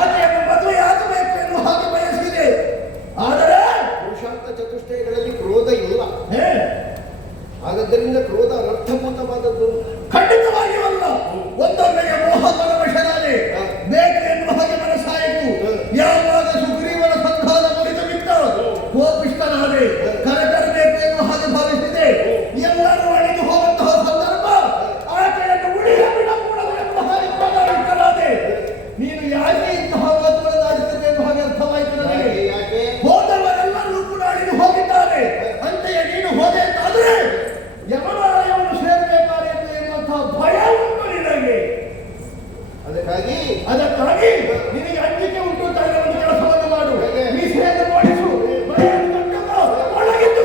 ಆಕೆಯನ್ನು ಮದುವೆಯಾಗಬೇಕು ಎನ್ನುವ ಹಾಗೆ ಬಯಸಿದೆ. ಆದರೆ ಪುರುಷಾರ್ಥ ಚತುಷ್ಟಯಗಳಲ್ಲಿ ಕ್ರೋಧ ಇಲ್ಲ. ಹಾಗಾದ್ದರಿಂದ ಕ್ರೋಧ ಅನರ್ಥಭೂತವಾದದ್ದು ಖಂಡಿತವಾಗಿಯಲ್ಲ. ಒಂದೊಂದೆಗೆ ಮೋಹಕರ ವಶನಾದೆ ಬೇಕು ಎನ್ನುವ ಹಾಗೆ ಮನಸ್ಸಾಯಿತು. ಯಾವಾಗ ಸುಗ್ರೀವನ ಸಂಧಾನ ಮುರಿದು ಬಿಟ್ಟ ಕೋಪಿಷ್ಟನಾದೆ, ಕರೆತರಬೇಕು ಎನ್ನುವ ಹಾಗೆ ಭಾವಿಸಿದೆ. ಎಲ್ಲರೂ ಅಳಿದು ಹೋದಂತಹ ಸಂದರ್ಭ ಆಕೆಯನ್ನು ಉಳಿದ ಬಿಡಕೂಡದು ಎನ್ನುವ ಹಾಗೆ ಕ್ರೋಧವಿಷ್ಟನಾದೆ. ನೀನು ಯಾಕೆ ಇಂತಹ ಮಾತುಗಳನ್ನಾಡುತ್ತದೆ ಎನ್ನುವ ಹಾಗೆ ಅರ್ಥವಾಯಿತು ನನಗೆ. ಹೋದವರೆಲ್ಲರೂ ಕೂಡ ಅಳಿದು ಹೋಗಿದ್ದಾರೆ. ಅಂತೆಯೇ ನೀನು ಹೋದೆ ಅಂತಾದ್ರೆ ಯಮರಾಯವನ್ನು ಸೇರಬೇಕಾರೆ ಎನ್ನುವಂತಹ ಭಯ ಉಂಟು ನಿನಗೆ. ಅದಕ್ಕಾಗಿ ನಿನಗೆ ಅಂಜಿಕೆ ಉಂಟು ಅಂತ ಒಂದು ಕೆಲಸವನ್ನು ಮಾಡು. ಮೀಸೆಯನ್ನು ಓಡಿಸು, ಭಯವನ್ನು ಕಟ್ಟುಕೋ, ಒಳಗಿದ್ದು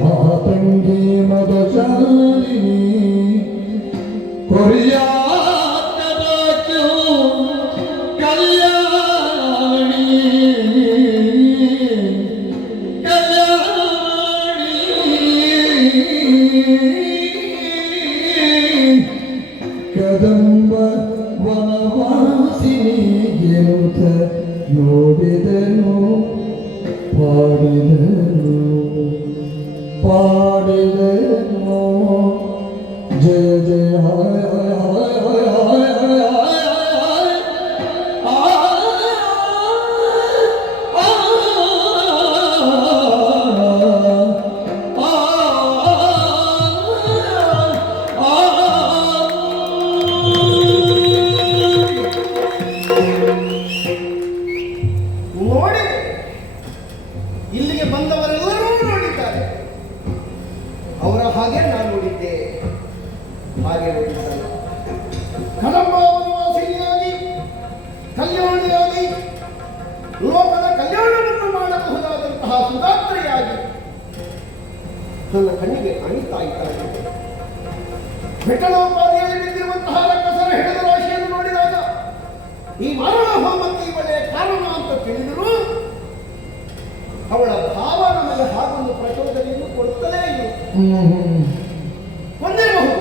ಮಾತಂಗಿ ಮದಶಾಲಿನಿ ಕೊರಿಯಾ ಕಲ್ಯಾಣಿ ಕದಂಬ ವನವಾಸಿನಿ ಗೆಲುತ ನೋಡಿದನು ಪಾಡಿದನು ಜಯ ಜಯ ಇಲ್ಲಿಗೆ ಬಂದವರೆಲ್ಲರೂ ನೋಡಿದ್ದಾರೆ. ಅವರ ಹಾಗೆ ನಾನು ನೋಡಿದ್ದೆ, ಹಾಗೆ ನೋಡಿದ್ದಾರೆ. ಕದಂಬವಾಸಿನಿಯಾಗಿ ಕಲ್ಯಾಣಿಯಾಗಿ ಲೋಕದ ಕಲ್ಯಾಣವನ್ನು ಮಾಡಬಹುದಾದಂತಹ ಸುಧಾತ್ರೆಯಾಗಿ ನನ್ನ ಕಣ್ಣಿಗೆ ಕಾಣಿಸ್ತಾ ಇದ್ದಾರೆ. ಬೆಟ್ಟಲೋಪಾದಿಯಲ್ಲಿ ಬಿದ್ದಿರುವಂತಹ ರಕ್ಕಸರ ಹೆಣದ ರಾಶಿಯನ್ನು ನೋಡಿದಾಗ ಈ ಮಾರಣ ಹೋಮಕ್ಕೆ ಇವಳೇ ಕಾರಣ ಅಂತ ತಿಳಿದರೂ ಅವಳ ಭಾವ ನಮಗೆ ಹಾಗೊಂದು ಪ್ರಚೋದನೆಯನ್ನು ಕೊಡುತ್ತಲೇ ಇಲ್ಲ. ಕೊಂದಿರಬಹುದು,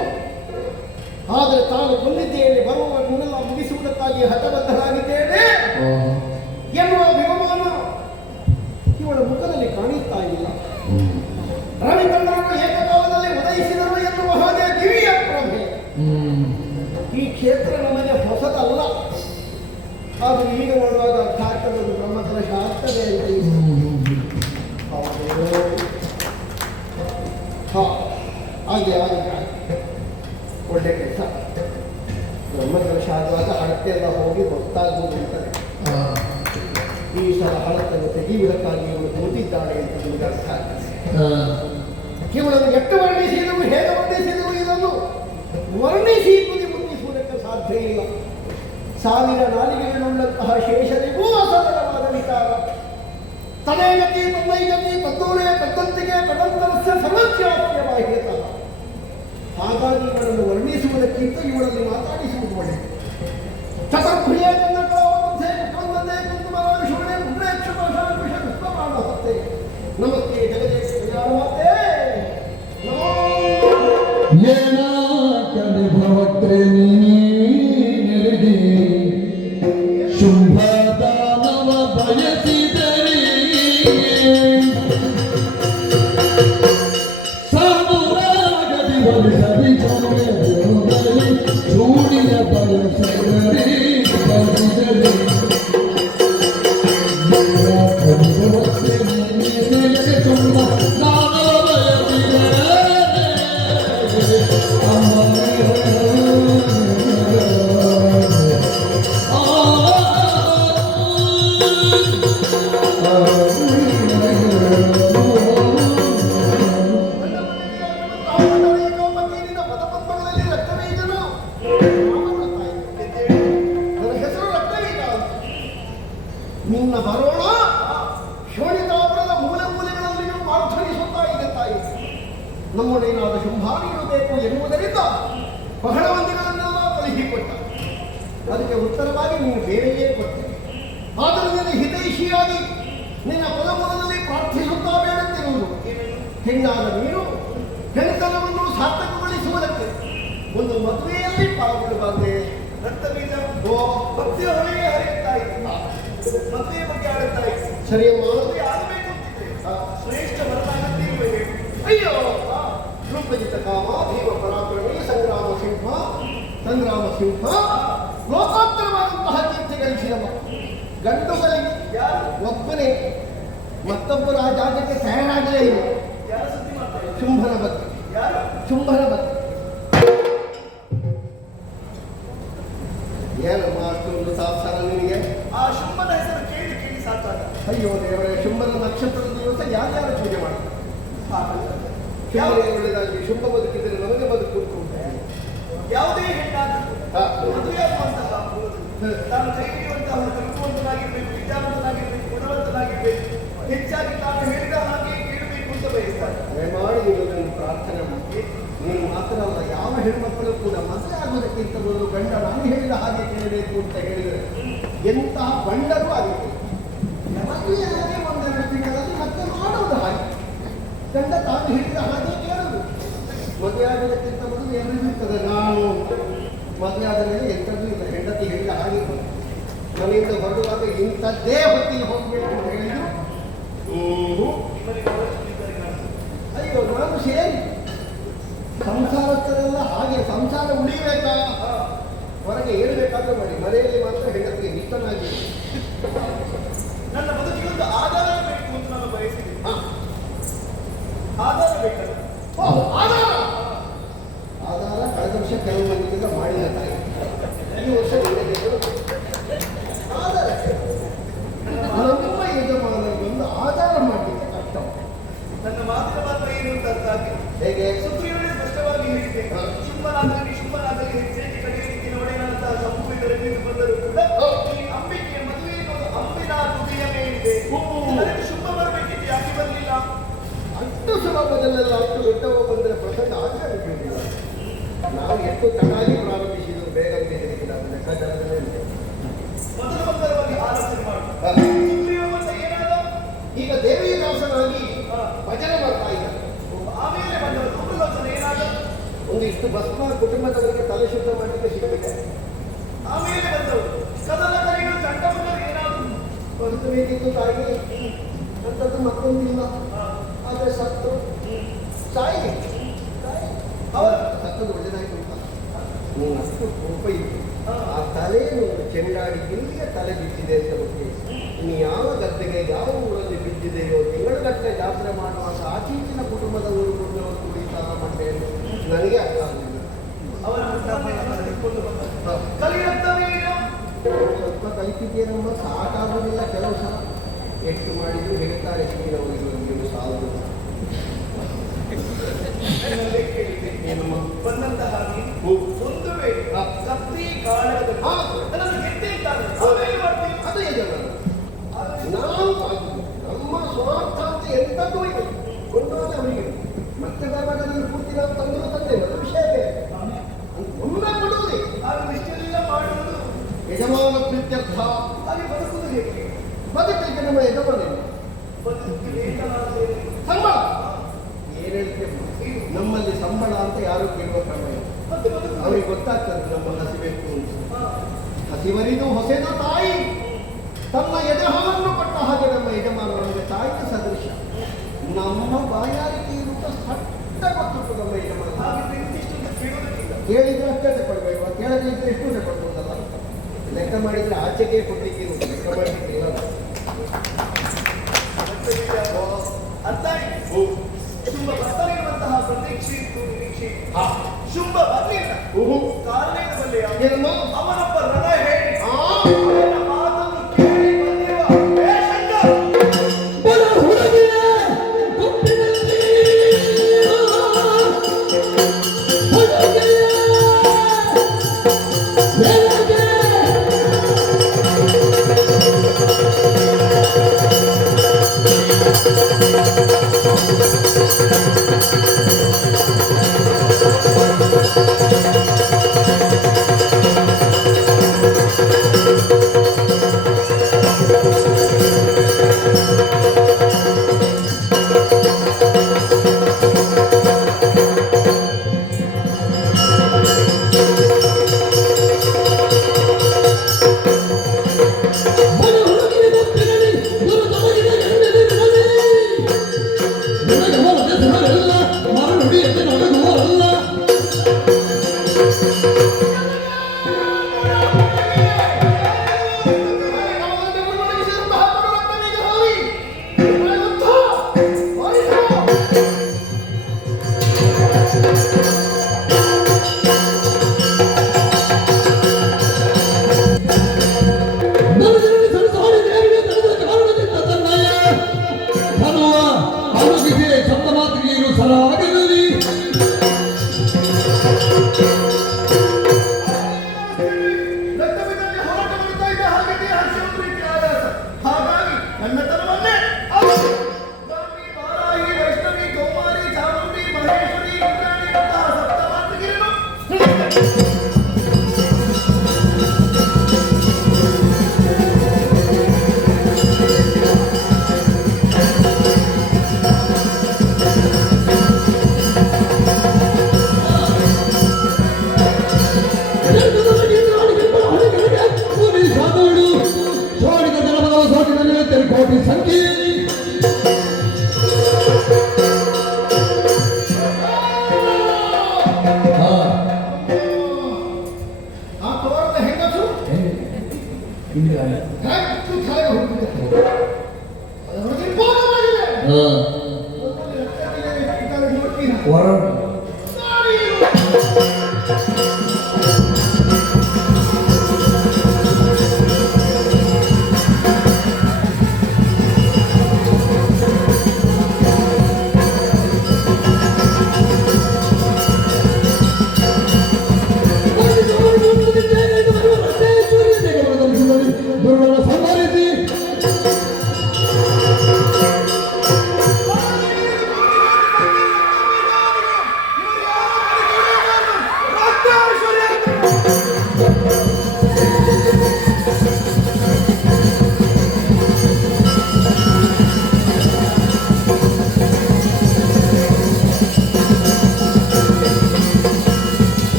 ಆದರೆ ತಾನು ಕೊಂದಿದ್ದೇನೆ, ಬರುವವನ್ನೆಲ್ಲ ಮುಗಿಸುವುದಕ್ಕಾಗಿ ಹತಬದ್ಧರಾಗಿದ್ದೇನೆ ಎನ್ನುವ ವಿವಮಾನ ಇವಳ ಮುಖದಲ್ಲಿ ಕಾಣಿಸ್ತಾ ಇಲ್ಲ. ರವಿಚಂದ್ರನು ಏಕಕಾಲದಲ್ಲಿ ಉದಯಿಸಿದರು ಎನ್ನುವ ಹಾಗೆ ದಿವ್ಯ ಪ್ರಭೆ ಈ ಕ್ಷೇತ್ರ ನಮಗೆ ಹೊಸದಲ್ಲ. ಆದರೂ ಈಗ ನೋಡುವಾಗ ಅರ್ಥ ಆಗ್ತದೆ, ಅದು ಬ್ರಹ್ಮಕಲಶ ಆಗ್ತದೆ ಅಂತ. ಹಾಗೆ ಒಳ್ಳೆ ಕೆಲಸ. ಬ್ರಹ್ಮಕಲಶ ಆಗುವಾಗ ಹಳತೆ ಎಲ್ಲ ಹೋಗಿ ಗೊತ್ತಾಗುವುದು ಅಂತಾರೆ. ಈ ಸಲ ಹಳತನ್ನು ತೆಗೆಯುವುದಕ್ಕಾಗಿ ಇವಳು ಕೂತಿದ್ದಾಳೆ ಅಂತ ನಿಮಗೆ ಅರ್ಥ ಆಗ್ತದೆ. ಇವಳನ್ನು ಎಷ್ಟು ವರ್ಣಿಸಿದರು, ಹೇಗೆ ವರ್ಣಿಸಿದರು, ಇದನ್ನು ವರ್ಣಿಸಿ ಮುಗಿಸುವುದಕ್ಕೆ ಸಾಧ್ಯ ಇಲ್ಲ. ಸಾವಿರ ನಾಲಿಗೆಗಳುಳ್ಳಂತಹ ಶೇಷನಿಗೂ ಅಸದರವಾದ ವಿಚಾರ. ತನಯತಿ ತನ್ನೈಯತಿ ತದ್ದೂರೇ ತದ್ದಂತಿಗೆ ತದಂತರಸ್ಯ ಸರ್ವಸ್ಯಾಪ್ಯವಾಹ್ಯತ. ಹಾಗಾಗಿ ಇವಳನ್ನು ವರ್ಣಿಸುವುದಕ್ಕಿಂತ ಇವಳಲ್ಲಿ ಮಾತಾಡಿಸುವುದು ಒಳ್ಳೆಯದು. ಚತುರ್ಭುಜ ನಮಸ್ತೆ ಜಗದೇಶತೆ ಭವತ್ರೆ ನೀರಿಗೆ ಶುಂಭದಾನವ ಬಯಸಿದರಿ ಸಾಧುರಾಗದಿ ಬಲಿಸರಿ ಚೂಡಿಯ ಬಯಸಿದರಿ ಬಯಸಿದರಿ ನಿನ್ನ ಬರೋಣ ಶೋಣಿತಾಪುರದ ಮೂಲೆ ಮೂಲೆಗಳಲ್ಲಿಯೂ ಪ್ರಾರ್ಥನಿಸುತ್ತಾ ಇದೆ ತಾಯಿ. ನಮ್ಮೊಡೇನಾದ ಶುಂಭಾನಿರಬೇಕು ಎನ್ನುವುದರಿಂದ ಬಹಳ ಮಂದಿಗಳನ್ನೆಲ್ಲ ಕಳುಹಿಕೊಟ್ಟ. ಅದಕ್ಕೆ ಉತ್ತರವಾಗಿ ನೀನು ಬೇರೆಯೇ ಕೊಟ್ಟೆ. ಆದರೆ ನಿನ್ನ ಹಿತೈಷಿಯಾಗಿ ನಿನ್ನ ಪದಮೂಲದಲ್ಲಿ ಪ್ರಾರ್ಥಿಸುತ್ತಾ ಬೇಡುತ್ತಿರುವುದು ಹೆಣ್ಣಾದ ನೀನು ಹೆಣ್ಣತನವನ್ನು ಸಾರ್ಥಕಗೊಳಿಸುವುದಕ್ಕೆ ಒಂದು ಮದುವೆಯಲ್ಲಿ ಪಾಲ್ಗೊಳ್ಳಬಾರದೆ. ರಕ್ತ ಬೀಜ ಭಕ್ತಿಯ ಹೊಳೆಗೆ ಹರಿಯುತ್ತಾ ಇತ್ತು. ಮದುವೆ ಬಗ್ಗೆ ಆಡುತ್ತಾ ಇತ್ತು. ಸರಿಯಮ್ಮ, ಮದುವೆ ಆಗಬೇಕು ಅಂತಿದ್ರೆ ಶ್ರೇಷ್ಠ ವರದಾನಂತೆ ಇರಬೇಕು. ಅಯ್ಯೋ, ರೂಪಜಿತ ಕಾಮ ಭೀಮ ಪರಾಕ್ರಮಿ ಸಂಗ್ರಾಮ ಸಿಂಹ ಲೋಕೋತ್ತರವಾದಂತಹ ಕೀರ್ತಿ ಗಳಿಸಿದವ ಗಂಡುಗಲಿ ಒಬ್ಬನೇ, ಮತ್ತೊಬ್ಬರ ಆ ಜಾಗಕ್ಕೆ ತಯಾರಾಗಲೇ ಇಲ್ಲ. ಶುಂಭನ ಬಗ್ಗೆ ಏನು ಮಾತು ಸಾಕ್ಷರ ನಿನಗೆ? ಆ ಶುಂಭನ ಹೆಸರು ಕೇಳಿ ಸಾಕಾಗ. ಅಯ್ಯೋ ದೇವರೇ, ಶುಂಭನ ನಕ್ಷತ್ರದ ದಿವಸ ಯಾರ್ಯಾರು ಪೂಜೆ ಮಾಡ್ತಾರೆ? ಒಳ್ಳೆದಾಗಿ ಶುಂಭ ಬದುಕಿದ್ರೆ ನಮಗೆ ಬದುಕು ಯಾವುದೇ ಹೆಣ್ಣಾದರೂ ಮದುವೆಯಾಗುವಂತಹ ತಾನು ಕೈ ಹಿಡಿಯುವಂತಹ ಕಲಿಸುವಂತನಾಗಿರ್ಬೇಕು, ವಿದ್ಯಾವಂತನಾಗಿರ್ಬೇಕು, ಗುಣವಂತನಾಗಿರ್ಬೇಕು, ಹೆಚ್ಚಾಗಿ ತಾನು ಹೇಳಿದ ಹಾಗೆ ಕೇಳಬೇಕು ಅಂತ ಬಯಸ್ತಾರೆ. ಮಾಡಿ ನೀನು ಪ್ರಾರ್ಥನೆ ಮಾಡಿ. ನೀನು ಮಾತ್ರ ಅಲ್ಲ, ಯಾವ ಹೆಣ್ಮಕ್ಕಳು ಕೂಡ ಮದುವೆ ಆಗೋದಕ್ಕಿಂತ ಮೊದಲು ಗಂಡ ನಾನು ಹೇಳಿದ ಹಾಗೆ ಕೇಳಬೇಕು ಅಂತ ಹೇಳಿದರೆ ಎಂತಹ ಬಂಡರೂ ಆಗುತ್ತೆ. ಮದುವೆಯಾಗಿ ಒಂದೆರಡು ತಿಂಗಳಲ್ಲಿ ಮತ್ತೆ ಮಾಡೋದು ಹಾಗೆ. ಗಂಡ ತಾನು ಹೇಳಿದ ಹಾಗೆ ಕೇಳೋದು. ಮದುವೆ ಆಗೋದಕ್ಕಿಂತ ಮೊದಲು ಎಲ್ಲರಿಗೂ ಇರ್ತದೆ ನಾನು ಮದುವೆ ಆದ ಮೇಲೆ ಎಂಥದ್ದು ಇಲ್ಲ. ಹೆಂಡತಿ ಹೇಳಿದ ಹಾಗೆ ಮನೆಯಿಂದ ಹೊರಡುವಾಗ ಇಂಥದ್ದೇ ಹೊತ್ತಿಗೆ ಹೋಗಬೇಕು ಅಂತ ಹೇಳಿದ್ರು. ಅಯ್ಯೋ, ನಾನು ಸೇರಿ ಸಂಸಾರಸ್ಥರೆಲ್ಲ ಹಾಗೆ ಸಂಸಾರ ಉಳಿಬೇಕಾ, ಹೊರಗೆ ಏಳಬೇಕಾದ್ರೆ ಮಾಡಿ, ಮನೆಯಲ್ಲಿ ಮಾತ್ರ ಹೆಂಡತಿಗೆ ಇಷ್ಟನಾಗಿ ನನ್ನ ಬದುಕಿಗೊಂದು ಆಧಾರ ಬೇಕು ಅಂತ ನಾನು ಬಯಸಿದ್ದೀನಿ. ಆಧಾರ ಬೇಕಲ್ಲ? ಆಧಾರ ಕಳೆದ ವರ್ಷ ಕೆಲವು ಮಂದಿಗೆಲ್ಲ ಮಾಡಿದ ತಾಯಿ, ಈ ವರ್ಷ ಆಧಾರ ನಮ್ಮ ಯಜಮಾನರಿಗೊಂದು ಆಧಾರ ಮಾಡಲಿಕ್ಕೆ ಕಷ್ಟ. ನನ್ನ ಮಾತಿನ ಮಾತ್ರ ಏನು ಅಂತ ಅರ್ಥ ಆಗಿ ಹೇಗೆ ಸುಗ್ರೀವನೇ ಸ್ಪಷ್ಟವಾಗಿ ಹೇಳಿದೆ. ಶುಂಭನಾಗಲಿ ಹೆಚ್ಚೇಕೆ ಕಡಿಲಿಕ್ಕೆ ಒಡೆಯನಂತಹ ಸಂಪೂರ್ಣರಿಂದ ಬಂದರೂ ಕೂಡ ಈ ಅಂಬಿಕೆಯ ಮದುವೆ ಅಂಬಿನ ತುದಿಯ ಮೇಲಿದೆ. ನನಗೆ ಶುಂಭ ಬರಬೇಕಿತ್ತು, ಯಾಕೆ ಬರಲಿಲ್ಲ? ಅಷ್ಟು ಸುಲಭದಲ್ಲೆಲ್ಲ ಅಷ್ಟು ದೊಡ್ಡವ ಬಂದರೆ ಪ್ರಸಂಗ ಆಗಲಿಲ್ಲ. ನಾವು ಎಷ್ಟು ಚೆನ್ನಾಗಿ ಪ್ರಾರಂಭಿಸಿದ್ರು, ಬೇಗ ಬೇಕಿಲ್ಲ ಲೆಕ್ಕಾಚಾರದಲ್ಲೇ ಮೊದಲ ಬಂದರವಾಗಿ ಆಲೋಚನೆ ಮಾಡಿ. ಸುಗ್ರೀವ ಬಂದ ಏನಾದ? ಈಗ ದೇವಿದಾಸನಾಗಿ ಭಜನೆ ಮಾಡ್ತಾ ಇದ್ದಾರೆ. ಆಮೇಲೆ ಬಂದ ದುರ್ಲೋಚನ ಏನಾದ? ಒಂದಿಷ್ಟು ಭಸ್ಮ ಕುಟುಂಬದವರಿಗೆ ತಲೆ ಶುದ್ಧ ಮಾಡಲಿಕ್ಕೆ ಸಿಗಬೇಕು. ಆಮೇಲೆ ಬಂದವರು ಕದಲ ಕರೆಗಳು ಚಂಡಮುಂಡರು ಏನಾದ್ರು ಬದುಕಬೇಕಿತ್ತು ತಾಯಿ. ಅಂಥದ್ದು ಮತ್ತೊಂದಿಲ್ಲ. ಆದರೆ ಸತ್ತು ಸಾಯಿ ಅವರ ಸತ್ತದ್ದು ಒಳ್ಳೆದಾಯ್ತು ಅಂತ ಅಷ್ಟು ಕೋಪ ಇತ್ತು. ಆ ತಲೆಯನ್ನು ಚೆಂಡಾಡಿ ಇಲ್ಲಿಗೆ ತಲೆ ಬಿದ್ದಿದೆ ಅಂತ ಗೊತ್ತೇ. ಇನ್ನು ಯಾವ ಗದ್ದೆಗೆ ಯಾವ ಊರಲ್ಲಿ ಬಿದ್ದಿದೆಯೋ ತಿಂಗಳಗಟ್ಟಲೆ ಜಾತ್ರೆ ಮಾಡುವಾಗ ಆಚೀಚಿನ ಕುಟುಂಬದವರು ಕುಡಿತಾ ಮಂಡೆಯನ್ನು ನನಗೆ ಅರ್ಥ ಆಗಲಿಲ್ಲ. ಸ್ವಲ್ಪ ಕಲಿತಿದ್ದೇನಮ್ಮ, ಸಾಕಾಗುವುದಿಲ್ಲ ಕೆಲವು ಸಲ. ಎಷ್ಟು ಮಾಡಿದ್ರು ಹೇಳ್ತಾರೆ ಹಿಂದಿನವರಿಗೆ ಸಾಲುವುದಿಲ್ಲ. ಏನಮ್ಮ ಬಂದಂತಹ ನೀವು ಒಂದು ವೇಳೆ ಕತ್ತಿ ಕಾಳಗದಲ್ಲಿ ನನ್ನನ್ನು ಗೆದ್ದಿದ್ದಾರೆ ಅದು ಯಜಮಾನ. ನಾವು ನಮ್ಮ ಸ್ವಾರ್ಥ ಅಂತ ಎಂಥದ್ದು ಇದೆ ಕೊಂಡೋದ ಅವರಿಗೆ ಮತ್ತೆ ಬರುವಾಗ ನೀವು ಪೂರ್ತಿ ನಾವು ತಂದರು ತಂದೆ ಅದು ವಿಷಯ ಬೇರೆ. ಒಮ್ಮೆ ಕೊಡುವುದೇ ಅದು ಇಷ್ಟೆಲ್ಲ ಮಾಡುವುದು ಯಜಮಾನ ಪ್ರೀತ್ಯರ್ಥ. ಹಾಗೆ ಬದುಕುವುದು ಹೇಗೆ? ಬದುಕಲಿಕ್ಕೆ ನಮ್ಮ ಯಜಮಾನ ಬದುಕು ವೇತನ ಸಂಬಳ ಏನ್ ಹೇಳ್ತೇವೆ ನಮ್ಮಲ್ಲಿ ಸಂಬಳ ಅಂತ ಯಾರು ಕೇಳುವ ಕ್ರಮ ಇಲ್ಲ. ಮತ್ತೆ ಬದುಕು ಅವ್ರಿಗೆ ಗೊತ್ತಾಗ್ತದೆ ನಮ್ಮ ಹಸಿಬೇಕು ಅಂತ. ಹಸಿವರಿದು ಹೊಸೆದು ತಾಯಿ ತನ್ನ ಎದೆಹಾಲನ್ನು ಕೊಟ್ಟ ಹಾಗೆ ನಮ್ಮ ಯಜಮಾನ ನಮಗೆ ತಾಯಿಯ ಸದೃಶ. ನಮ್ಮ ಬಾಯಾರಿಕೆ ಇರುತ್ತ ಸ್ಪಷ್ಟ ಗೊತ್ತುಂಟು ನಮ್ಮ ಯಜಮಾನ. ಹಾಗೆ ಇಂತಿಷ್ಟು ಅಂತ ಕೇಳೋದಕ್ಕಿಲ್ಲ. ಕೇಳಿದ್ರೆ ಅಷ್ಟೇ ತಗೊಳ್ಬೇಕು, ಕೇಳದಿದ್ರೆ ಎಷ್ಟು ತಗೊಳ್ಬೋದಲ್ಲ. ಲೆಕ್ಕ ಮಾಡಿದ್ರೆ ಆಚೆಗೆ ಕೊಡ್ಲಿಕ್ಕೆ ಇರುವುದು, ಲೆಕ್ಕ ಮಾಡಲಿಕ್ಕೆ ಇಲ್ಲ. ಅರ್ಥ ಆಯ್ತು. ಶುಂಭ ಬರ್ತಾನಿರುವಂತಹ ಪ್ರತೀಕ್ಷೆ ಇತ್ತು, ನಿರೀಕ್ಷೆ ಇತ್ತು. ಶುಂಭ ಬರ್ಲಿಲ್ಲ. ಕಾರಣ ಏನು ಬಲ್ಲೆಯ? ಏನಮ್ಮ? ಅವನೊಬ್ಬ ರಣ ಹೇಳಿ ಅವನ ಮಾತನ್ನು ಕೇಳಿ ಬಂದಿರುವ ಹೇ ಶಂಕರ್, ಬಡ ಹುಡುಗಿಯ ಗುಂಪಿನಲ್ಲಿ ಹುಡುಗಿಯ ಬೆಳಗ್ಗೆ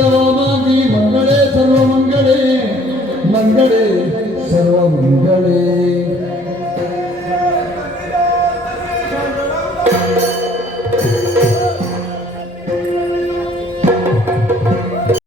ರಾಮ